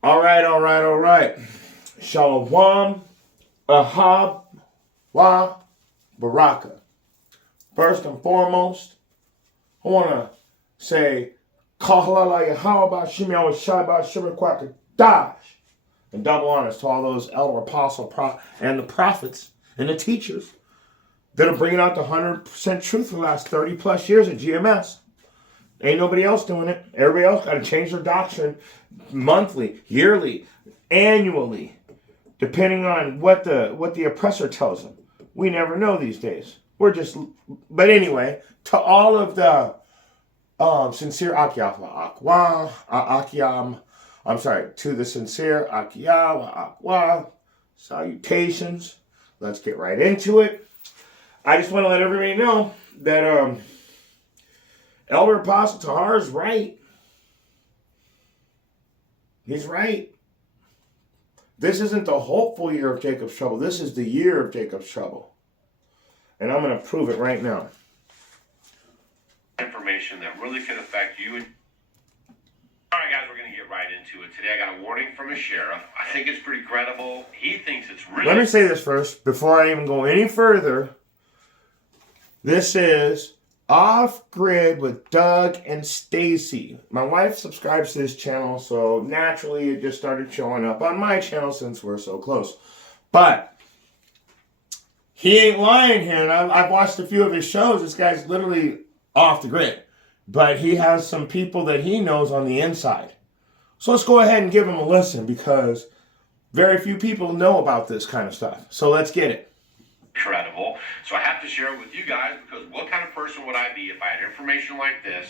All right. Shalom, Ahab, Wa, Baraka. First and foremost, I want to say, Kahalala Yahawah Shimei Shaiba Shibakwaka Dash. And double honors to all those elder apostle and the prophets and the teachers that are bringing out the 100% truth for the last 30 plus years at GMS. Ain't nobody else doing it. Everybody else got to change their doctrine monthly, yearly, annually, depending on what the oppressor tells them. We never know these days. But anyway, to all of the sincere to the sincere Akwa, salutations. Let's get right into it. I just want to let everybody know that Elder Apostle Tahar is right. He's right. This isn't the hopeful year of Jacob's trouble. This is the year of Jacob's trouble. And I'm going to prove it right now. Information that really could affect you. All right, guys, we're going to get right into it. Today I got a warning from a sheriff. I think it's pretty credible. He thinks it's really... Let me say this first, before I even go any further. This is Off Grid with Doug and Stacy. My wife subscribes to this channel, so naturally it just started showing up on my channel since we're so close. But he ain't lying here, and I've watched a few of his shows. This guy's literally off the grid. But he has some people that he knows on the inside. So let's go ahead and give him a listen, because very few people know about this kind of stuff. So let's get it. Incredible. So I have to share it with you guys, because what kind of person would I be if I had information like this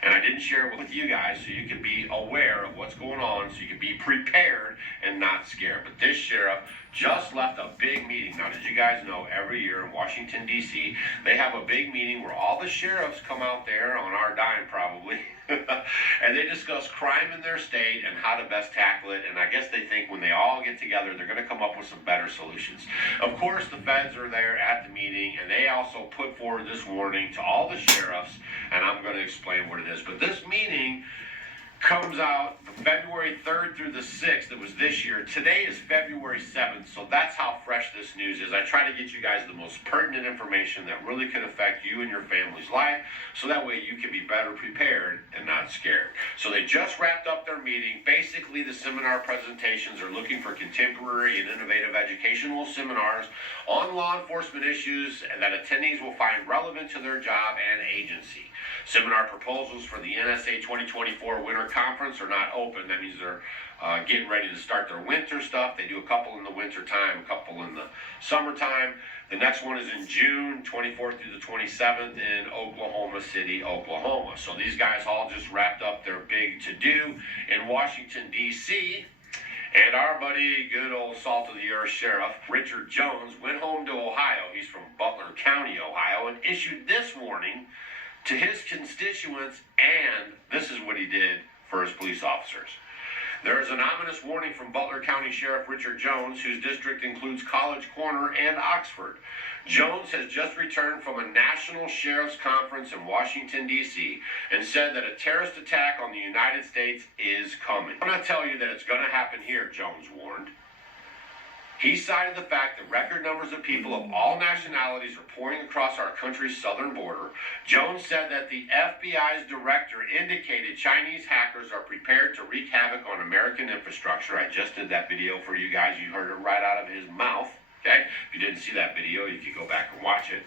and I didn't share it with you guys so you could be aware of what's going on, so you could be prepared and not scared. But this sheriff just left a big meeting. Now, did you guys know every year in Washington, D.C., they have a big meeting where all the sheriffs come out there on our dime probably, and they discuss crime in their state and how to best tackle it. And I guess they think when they all get together, they're going to come up with some better solutions. Of course, the feds are there at the meeting, and they also put forward this warning to all the sheriffs, and I'm going to explain what it is. But this meeting comes out February 3rd through the 6th. It was this year. Today is February 7th, so that's how fresh this news is. I try to get you guys the most pertinent information that really can affect you and your family's life, so that way you can be better prepared and not scared. So they just wrapped up their meeting. Basically, the seminar presentations are looking for contemporary and innovative educational seminars on law enforcement issues that attendees will find relevant to their job and agency. Seminar proposals for the NSA 2024 Winter Conference are not open. That means they're getting ready to start their winter stuff. They do a couple in the winter time, a couple in the summertime. The next one is in June 24th through the 27th in Oklahoma City, Oklahoma. So these guys all just wrapped up their big to-do in Washington, D.C., and our buddy, good old salt of the earth sheriff, Richard Jones, went home to Ohio. He's from Butler County, Ohio, and issued this warning to his constituents, and this is what he did for his police officers. There is an ominous warning from Butler County Sheriff Richard Jones, whose district includes College Corner and Oxford. Jones has just returned from a national sheriff's conference in Washington, D.C., and said that a terrorist attack on the United States is coming. I'm going to tell you that it's going to happen here, Jones warned. He cited the fact that record numbers of people of all nationalities are pouring across our country's southern border. Jones said that the FBI's director indicated Chinese hackers are prepared to wreak havoc on American infrastructure. I just did that video for you guys. You heard it right out of his mouth. Okay? If you didn't see that video, you can go back and watch it.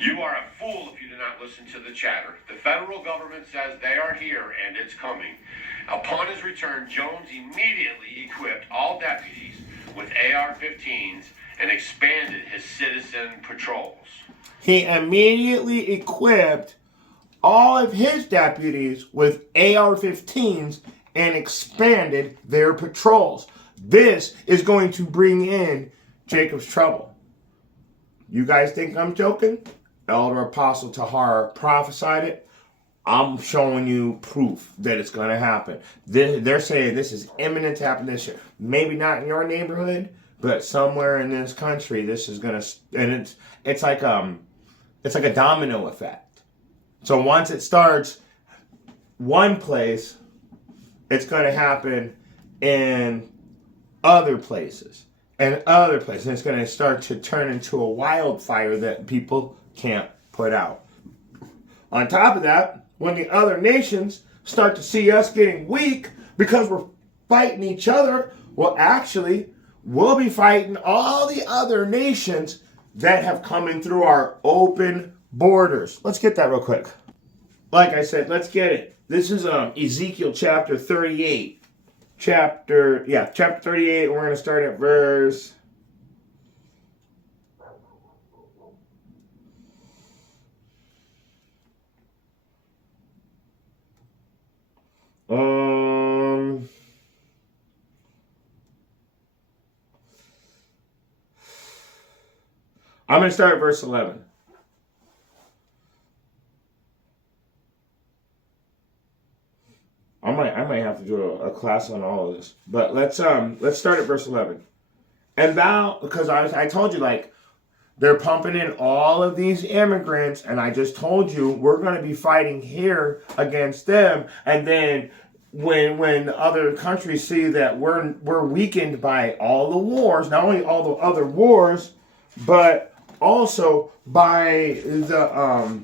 You are a fool if you do not listen to the chatter. The federal government says they are here and it's coming. Upon his return, Jones immediately equipped all deputies with AR-15s and expanded his citizen patrols. He immediately equipped all of his deputies with AR-15s and expanded their patrols. This is going to bring in Jacob's trouble. You guys think I'm joking? Elder Apostle Tahar prophesied it. I'm showing you proof that it's going to happen. They're saying this is imminent to happen this year. Maybe not in your neighborhood, but somewhere in this country, this is going to, and it's like a domino effect. So once it starts one place, it's going to happen in other places and other places. And it's going to start to turn into a wildfire that people can't put out. On top of that, when the other nations start to see us getting weak because we're fighting each other, well, actually, we'll be fighting all the other nations that have come in through our open borders. Let's get that real quick. Like I said, let's get it. This is Ezekiel chapter 38. Chapter 38. We're going to start at verse... I'm going to start at verse 11. I might have to do a class on all of this. But let's start at verse 11. And thou, because I told you, like, they're pumping in all of these immigrants, and I just told you we're going to be fighting here against them. And then when other countries see that we're weakened by all the wars, not only all the other wars, but also by the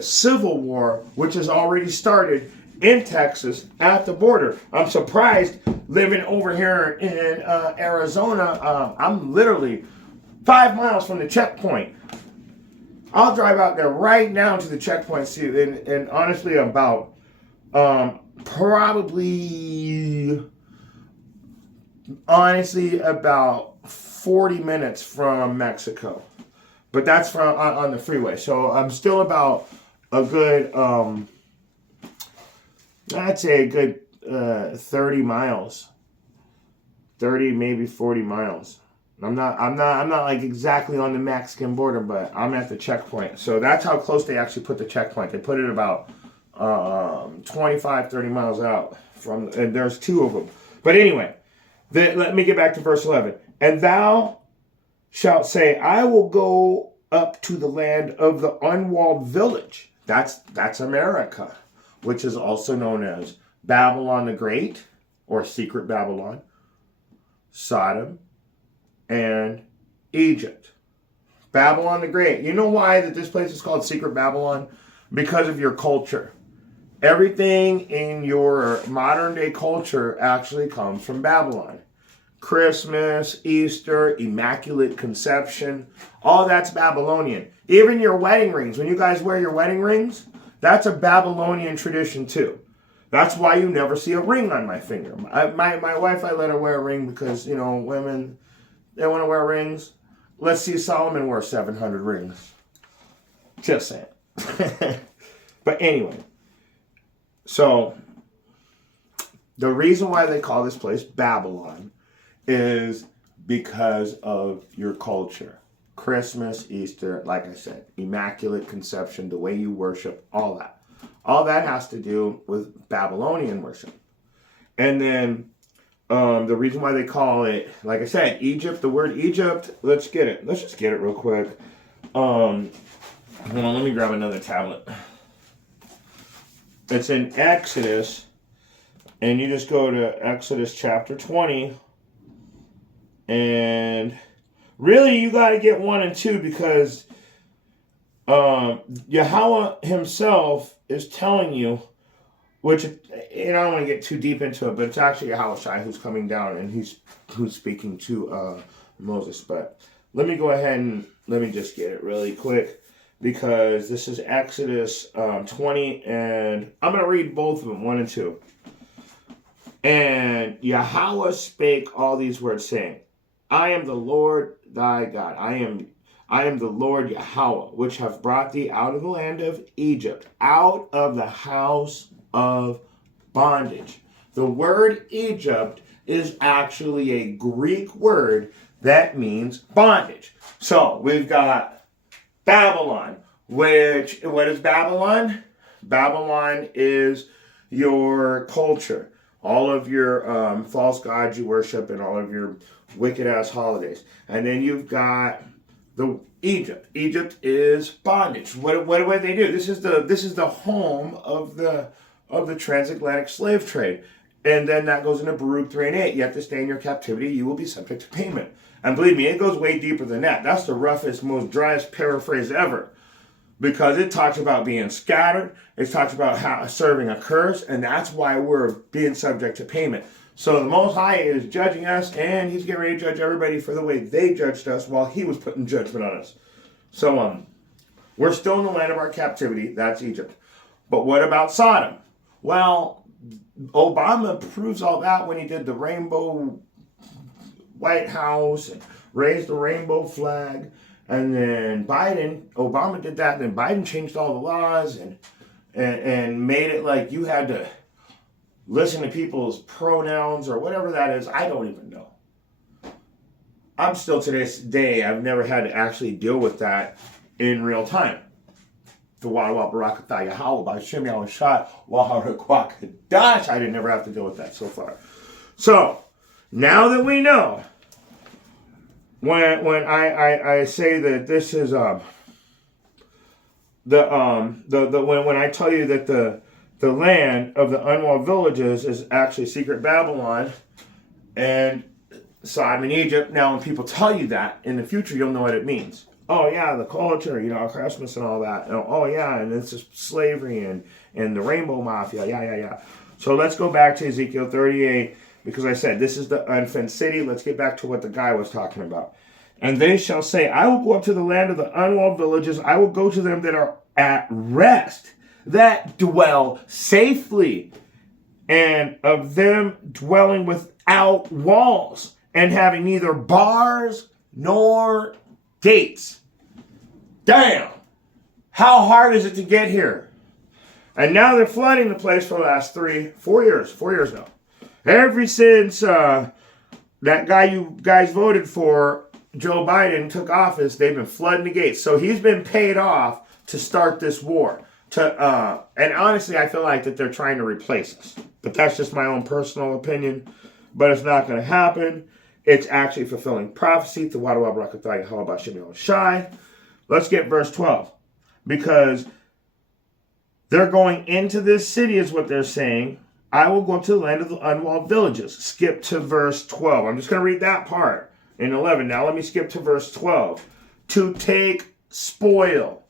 Civil War, which has already started in Texas at the border. I'm surprised living over here in Arizona. I'm literally 5 miles from the checkpoint. I'll drive out there right now to the checkpoint, see, and honestly, about about 40 minutes from Mexico. But that's from on the freeway. So I'm still about a good I'd say a good 30 miles. 30, maybe 40 miles. I'm not like exactly on the Mexican border, but I'm at the checkpoint. So that's how close they actually put the checkpoint. They put it about 25, 30 miles out from, and there's two of them. But anyway, let me get back to verse 11. And thou shalt say, I will go up to the land of the unwalled village. That's America, which is also known as Babylon the Great, or Secret Babylon, Sodom, and Egypt. Babylon the Great. You know why that this place is called Secret Babylon? Because of your culture. Everything in your modern day culture actually comes from Babylon. Christmas, Easter, Immaculate Conception, all that's Babylonian. Even your wedding rings. When you guys wear your wedding rings, that's a Babylonian tradition too. That's why you never see a ring on my finger. My wife, I let her wear a ring because, women, they want to wear rings. Let's see Solomon wear 700 rings. Just saying. But anyway, so the reason why they call this place Babylon is because of your culture. Christmas, Easter, like I said, Immaculate Conception, the way you worship, all that. All that has to do with Babylonian worship. And then the reason why they call it, like I said, Egypt, the word Egypt, let's get it. Let's just get it real quick. Hold on, let me grab another tablet. It's in Exodus, and you just go to Exodus chapter 20, and really you got to get 1 and 2 because Yahweh himself is telling you, which, I don't want to get too deep into it, but it's actually Yahushua who's coming down and who's speaking to Moses. But let me go ahead and let me just get it really quick because this is Exodus 20, and I'm going to read both of them, 1 and 2. And Yahweh spake all these words, saying, I am the Lord thy God. I am the Lord Yahweh, which have brought thee out of the land of Egypt, out of the house of bondage. The word Egypt is actually a Greek word that means bondage. So we've got Babylon, what is Babylon? Babylon is your culture. All of your false gods you worship and all of your wicked ass holidays. And then you've got the Egypt. Egypt is bondage. What do they do? This is the home of the transatlantic slave trade. And then that goes into Baruch 3 and 8. You have to stay in your captivity. You will be subject to payment. And believe me, it goes way deeper than that. That's the roughest, most driest paraphrase ever. Because it talks about being scattered. It talks about how serving a curse. And that's why we're being subject to payment. So the Most High is judging us. And he's getting ready to judge everybody for the way they judged us while he was putting judgment on us. So we're still in the land of our captivity. That's Egypt. But what about Sodom? Well, Obama proves all that when he did the rainbow White House and raised the rainbow flag. And then Obama did that. And then Biden changed all the laws and made it like you had to listen to people's pronouns or whatever that is. I don't even know. I'm still to this day, I've never had to actually deal with that in real time. The Wadawa Barakatha Yahweh by Shimei Shot Waharakwakadash. I didn't never have to deal with that so far. So now that we know, when I say that this is when I tell you that the land of the unwalled villages is actually secret Babylon and Sodom and Egypt. Now when people tell you that in the future, you'll know what it means. Oh yeah, the culture, Christmas and all that. Oh yeah, and it's just slavery and the rainbow mafia. Yeah. So let's go back to Ezekiel 38 because I said this is the unfenced city. Let's get back to what the guy was talking about. And they shall say, I will go up to the land of the unwalled villages. I will go to them that are at rest, that dwell safely, and of them dwelling without walls and having neither bars nor gates. Damn. How hard is it to get here? And now they're flooding the place for the last 4 years now. Ever since that guy you guys voted for, Joe Biden, took office, they've been flooding the gates. So he's been paid off to start this war. And honestly, I feel like that they're trying to replace us. But that's just my own personal opinion. But it's not going to happen. It's actually fulfilling prophecy. Let's get verse 12. Because they're going into this city is what they're saying. I will go up to the land of the unwalled villages. Skip to verse 12. I'm just going to read that part in 11. Now let me skip to verse 12. To take spoil.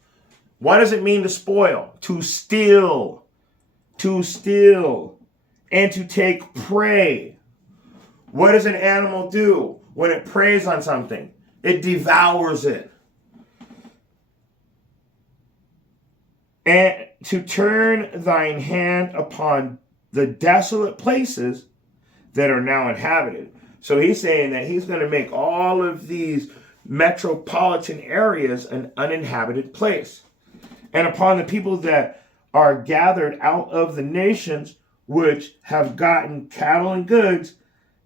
What does it mean to spoil? To steal. To steal. And to take prey. What does an animal do when it preys on something? It devours it. And to turn thine hand upon the desolate places that are now inhabited. So he's saying that he's going to make all of these metropolitan areas an uninhabited place. And upon the people that are gathered out of the nations which have gotten cattle and goods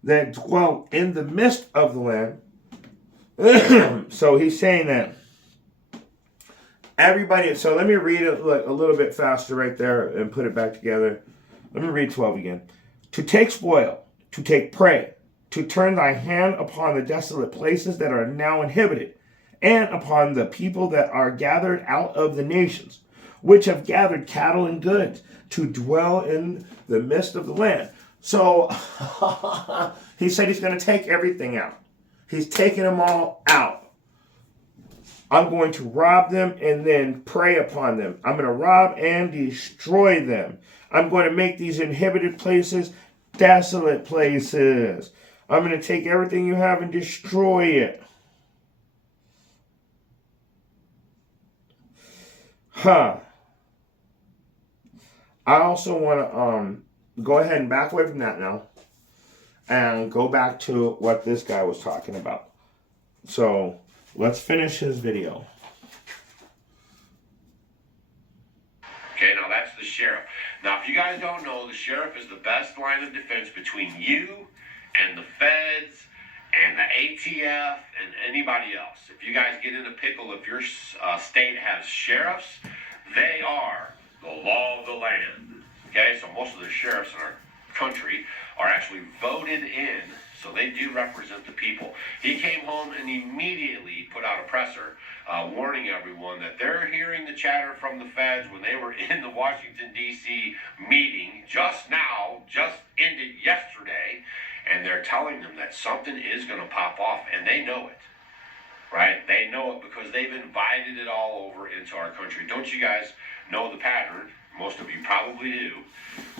that dwell in the midst of the land. So he's saying that everybody, so let me read it a little bit faster right there and put it back together. Let me read 12 again. To take spoil, to take prey, to turn thy hand upon the desolate places that are now inhabited, and upon the people that are gathered out of the nations, which have gathered cattle and goods, to dwell in the midst of the land. So he said he's going to take everything out. He's taking them all out. I'm going to rob them and then prey upon them. I'm going to rob and destroy them. I'm going to make these inhabited places desolate places. I'm going to take everything you have and destroy it. I also want to go ahead and back away from that now and go back to what this guy was talking about. So let's finish his video. Okay, now that's the sheriff. Now, if you guys don't know, the sheriff is the best line of defense between you and the feds and the ATF and anybody else. If you guys get in a pickle, if your state has sheriffs, they are the law of the land. Okay, so most of the sheriffs in our country are actually voted in So they do represent the people. He came home and immediately put out a presser warning everyone that they're hearing the chatter from the feds when they were in the Washington, D.C. meeting just ended yesterday, and they're telling them that something is going to pop off, and they know it. Right? They know it because they've invited it all over into our country. Don't you guys know the pattern? Most of you probably do.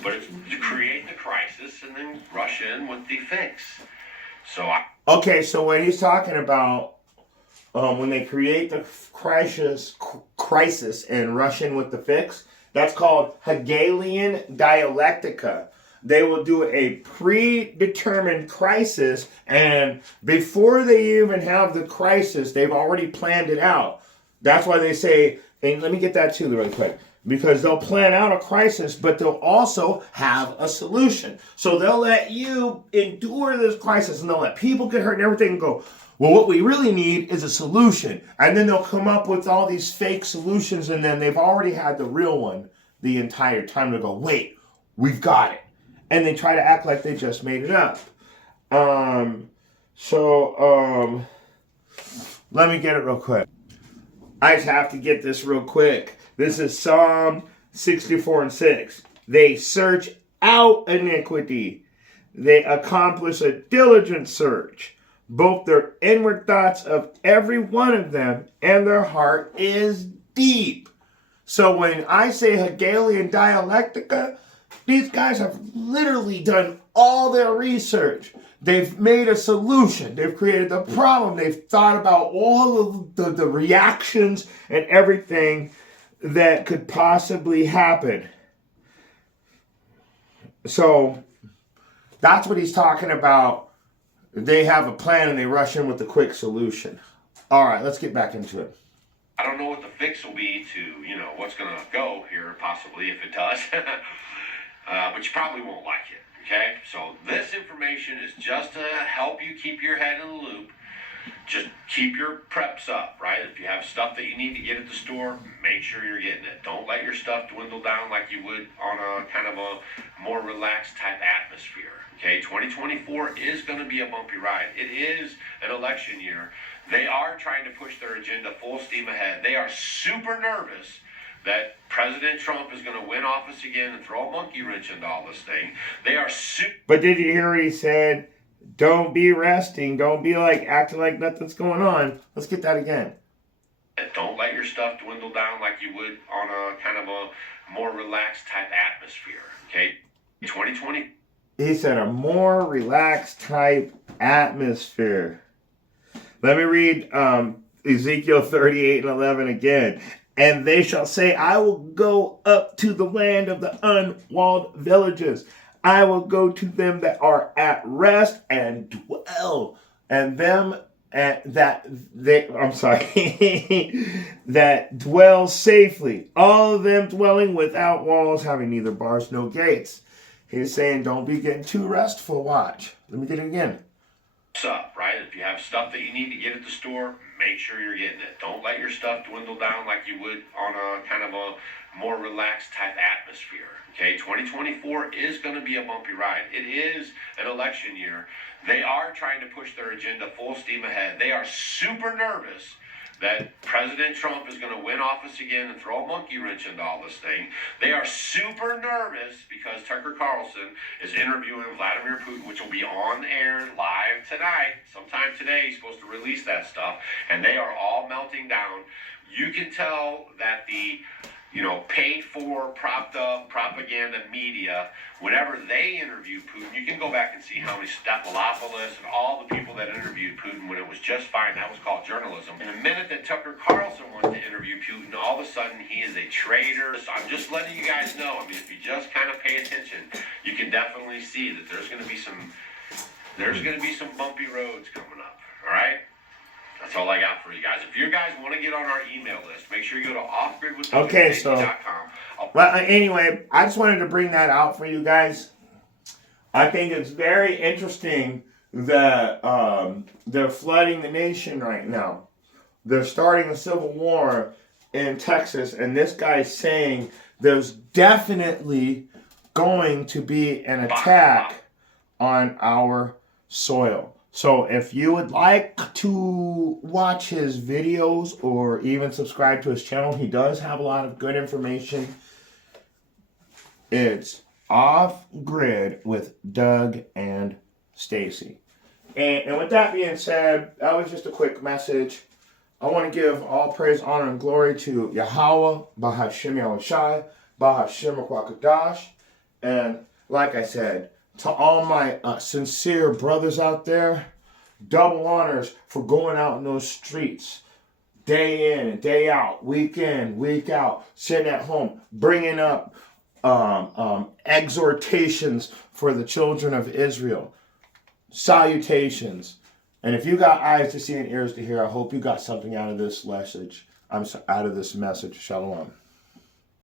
But it's to create the crisis and then rush in with the fix. Okay, so what he's talking about, when they create the crisis and rush in with the fix, that's called Hegelian dialectica. They will do a predetermined crisis, and before they even have the crisis, they've already planned it out. That's why they say, and let me get that too really quick, because they'll plan out a crisis, but they'll also have a solution. So they'll let you endure this crisis, and they'll let people get hurt and everything, and go, well, what we really need is a solution. And then they'll come up with all these fake solutions, and then they've already had the real one the entire time to go, wait, we've got it. And they try to act like they just made it up. Let me get it real quick. I just have to get this real quick. This is Psalm 64:6. They search out iniquity. They accomplish a diligent search. Both their inward thoughts of every one of them and their heart is deep. So when I say Hegelian dialectica, these guys have literally done all their research. They've made a solution. They've created the problem. They've thought about all of the reactions and everything that could possibly happen. So that's what he's talking about. They have a plan and they rush in with the quick solution. All right, let's get back into it. I don't know what the fix will be to, what's going to go here, possibly, if it does. But you probably won't like it, okay? So this information is just to help you keep your head in the loop. Just keep your preps up, right? If you have stuff that you need to get at the store, make sure you're getting it. Don't let your stuff dwindle down like you would on a kind of a more relaxed type atmosphere, okay? 2024 is going to be a bumpy ride. It is an election year. They are trying to push their agenda full steam ahead. They are super nervous that President Trump is going to win office again and throw a monkey wrench into all this thing. They are But did you hear what he said? Don't be resting. Don't be acting like nothing's going on. Let's get that again. Don't let your stuff dwindle down like you would on a kind of a more relaxed type atmosphere, okay? 2020. He said a more relaxed type atmosphere. Let me read Ezekiel 38:11 again. And they shall say, I will go up to the land of the unwalled villages. I will go to them that are at rest and dwell. And them that dwell safely. All of them dwelling without walls, having neither bars nor gates. He's saying, don't be getting too restful. Watch. Let me get it again. Up, right? If you have stuff that you need to get at the store, make sure you're getting it. Don't let your stuff dwindle down like you would on a kind of a more relaxed type atmosphere, okay? 2024 is going to be a bumpy ride. It is an election year. They are trying to push their agenda full steam ahead. They are super nervous that President Trump is going to win office again and throw a monkey wrench into all this thing. They are super nervous because Tucker Carlson is interviewing Vladimir Putin, which will be on air live tonight. Sometime today, he's supposed to release that stuff, and they are all melting down. You can tell that the paid for, propped up propaganda media, whenever they interviewed Putin, you can go back and see how many Stephanopoulos and all the people that interviewed Putin when it was just fine. That was called journalism. And the minute that Tucker Carlson wants to interview Putin, all of a sudden he is a traitor. So I'm just letting you guys know. I mean, if you just kind of pay attention, you can definitely see that there's going to be some bumpy roads coming up. All right. That's all I got for you guys. If you guys want to get on our email list, make sure you go to offgridwiththesafety.com. Well, anyway, I just wanted to bring that out for you guys. I think it's very interesting that they're flooding the nation right now. They're starting a civil war in Texas, and this guy's saying there's definitely going to be an attack on our soil. So if you would like to watch his videos or even subscribe to his channel, he does have a lot of good information. It's Off Grid with Doug and Stacy. And with that being said, that was just a quick message. I want to give all praise, honor, and glory to Yahweh, Bahashem Yahushai, Bahashem Kwakadash. And like I said, to all my sincere brothers out there, double honors for going out in those streets, day in and day out, week in, week out, sitting at home, bringing up exhortations for the children of Israel, salutations. And if you got eyes to see and ears to hear, I hope you got something out of this message. Out of this message. Shalom.